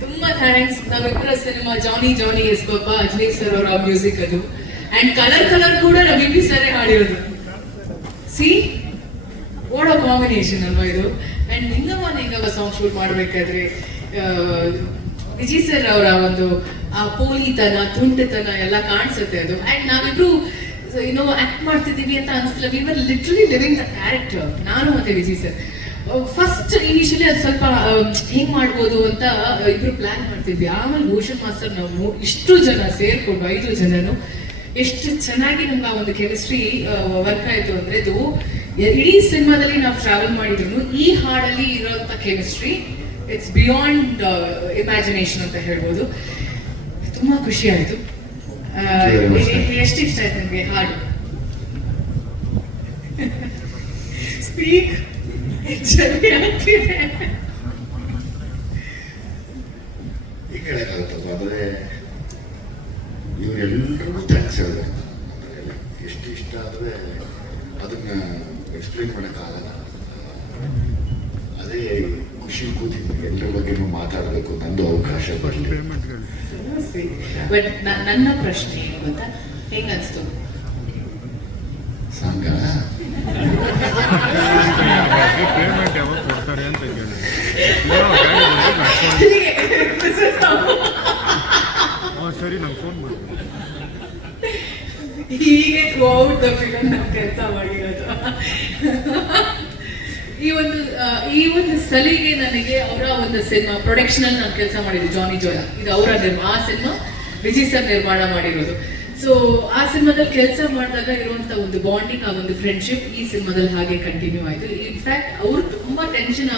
ತುಂಬಾ ಥ್ಯಾಂಕ್ಸ್. ನಾವಿಬ್ಬರ cinema Johnny Johnny yes papa Ajaneesh sir ಅವರ ಮ್ಯೂಸಿಕ್ ಅದು, ಅಂಡ್ ಕಲರ್ ಕಲರ್ ಕೂಡ ರವಿ ಸರ್ ಹಾಡಿರೋದು. ಸಿ ವಾಟ್ ಅ ಕಾಂಬಿನೇಷನ್ ಅಲ್ವಾ ಇದು. ಅಂಡ್ ನಿಂಗವ ಸಾಂಗ್ ಶೂಟ್ ಮಾಡ್ಬೇಕಾದ್ರೆ ವಿಜಯ್ ಸರ್ ಅವರ ಒಂದು ಆ ಪೋಲಿತನ ತುಂಟತನ ಎಲ್ಲ ಕಾಣಿಸುತ್ತೆ ಅದು. ಅಂಡ್ ನಾವಿಬ್ರು ಆಕ್ಟ್ ಮಾಡ್ತಿದ್ದೀವಿ ಅಂತ ಅನ್ಸಲ್ಲ, we were literally living the character, ನಾನು ಮತ್ತೆ ವಿಜಯ್ ಸರ್. ಫಸ್ಟ್ ಇನಿಷಿಯಲಿ ಅದು ಸ್ವಲ್ಪ ಹೆಂಗ್ ಮಾಡ್ಬೋದು ಅಂತ ಇಬ್ರು ಪ್ಲಾನ್ ಮಾಡ್ತಿದ್ವಿ. ಆಮೇಲೆ ಭೂಷಣ್ ಮಾಸ್ಟರ್ ನಾವು ಇಷ್ಟು ಜನ ಸೇರ್ಕೊಂಡು 5 ಜನನು ಎಷ್ಟು ಚೆನ್ನಾಗಿ ನಮ್ಗೆ ಆ ಒಂದು ಕೆಮಿಸ್ಟ್ರಿ ವರ್ಕ್ ಆಯ್ತು ಅಂದ್ರೆ, ಇದು ಇಡೀ ಸಿನಿಮಾದಲ್ಲಿ ನಾವು ಟ್ರಾವೆಲ್ ಮಾಡಿದ್ರು ಈ ಹಾಡಲ್ಲಿ ಇರೋಂಥ ಕೆಮಿಸ್ಟ್ರಿ ಇಟ್ಸ್ ಬಿಯಾಂಡ್ ಇಮ್ಯಾಜಿನೇಷನ್ ಅಂತ ಹೇಳ್ಬೋದು. ತುಂಬಾ ಖುಷಿ ಆಯ್ತು. ಎಷ್ಟು ಇಷ್ಟ ಆಯ್ತು ನಿಮ್ಗೆ ಹಾಡು? ಸ್ಪೀಕ್ ಸರಿ ಆಗ್ತಿದೆ. ಈಗ ಹೇಳಕ್ಕಾಗುತ್ತಪ್ಪ ಅಂದ್ರೆ ಇವರೆಲ್ಲರಿಗೂ ಥ್ಯಾಂಕ್ಸ್ ಹೇಳ್ಬೇಕು. ಎಷ್ಟು ಇಷ್ಟ ಆದರೆ ಅದನ್ನ ಎಕ್ಸ್ಪ್ಲೈನ್ ಮಾಡೋಕ್ಕಾಗಲ್ಲ. ಅದೇ ಖುಷಿ ಕೂತಿದ್ವಿ, ಎಲ್ಲರ ಬಗ್ಗೆನೂ ಮಾತಾಡಬೇಕು, ನಂದು ಅವಕಾಶ ಬರಲಿ. ಬಟ್ ನನ್ನ ಪ್ರಶ್ನೆ ಏನು ಗೊತ್ತಾ, ಹೆಂಗ ಅನ್ಸ್ತು ಸಂಘ ಪೇಮೆಂಟ್ ಯಾವಾಗ ಕೊಡ್ತಾರೆ ಅಂತ ಸರಿ, ನಂಗೆ ಫೋನ್ ಮಾಡಿ. ಹೀಗೆ ಥ್ರೂಔಟ್ ದ ಫಿಲಂ ನಾವು ಕೆಲಸ ಮಾಡಿರೋದು. ಈ ಒಂದು ಸಲಿಗೆ ನನಗೆ ಅವರ ಒಂದು ಸಿನಿಮಾ ಪ್ರೊಡಕ್ಷನ್ ಅಲ್ಲಿ ನಾನು ಕೆಲಸ ಮಾಡಿದ್ದು ಜಾನಿ ಜೋಯ, ಇದು ಅವರ ಆ ಸಿನಿಮಾ ವಿಜಯ್ ಸರ್ ನಿರ್ಮಾಣ ಮಾಡಿರೋದು. ಸೊ ಆ ಸಿನಿಮಾದಲ್ಲಿ ಕೆಲಸ ಮಾಡಿದಾಗ ಇರುವಂತ ಒಂದು ಬಾಂಡಿಂಗ್, ಆ ಒಂದು ಫ್ರೆಂಡ್ಶಿಪ್ ಈ ಸಿನಿಮಾದಲ್ಲಿ ಹಾಗೆ ಕಂಟಿನ್ಯೂ ಆಯ್ತು. ಇನ್ಫ್ಯಾಕ್ಟ್ ಅವ್ರು ತುಂಬಾ ಟೆನ್ಷನ್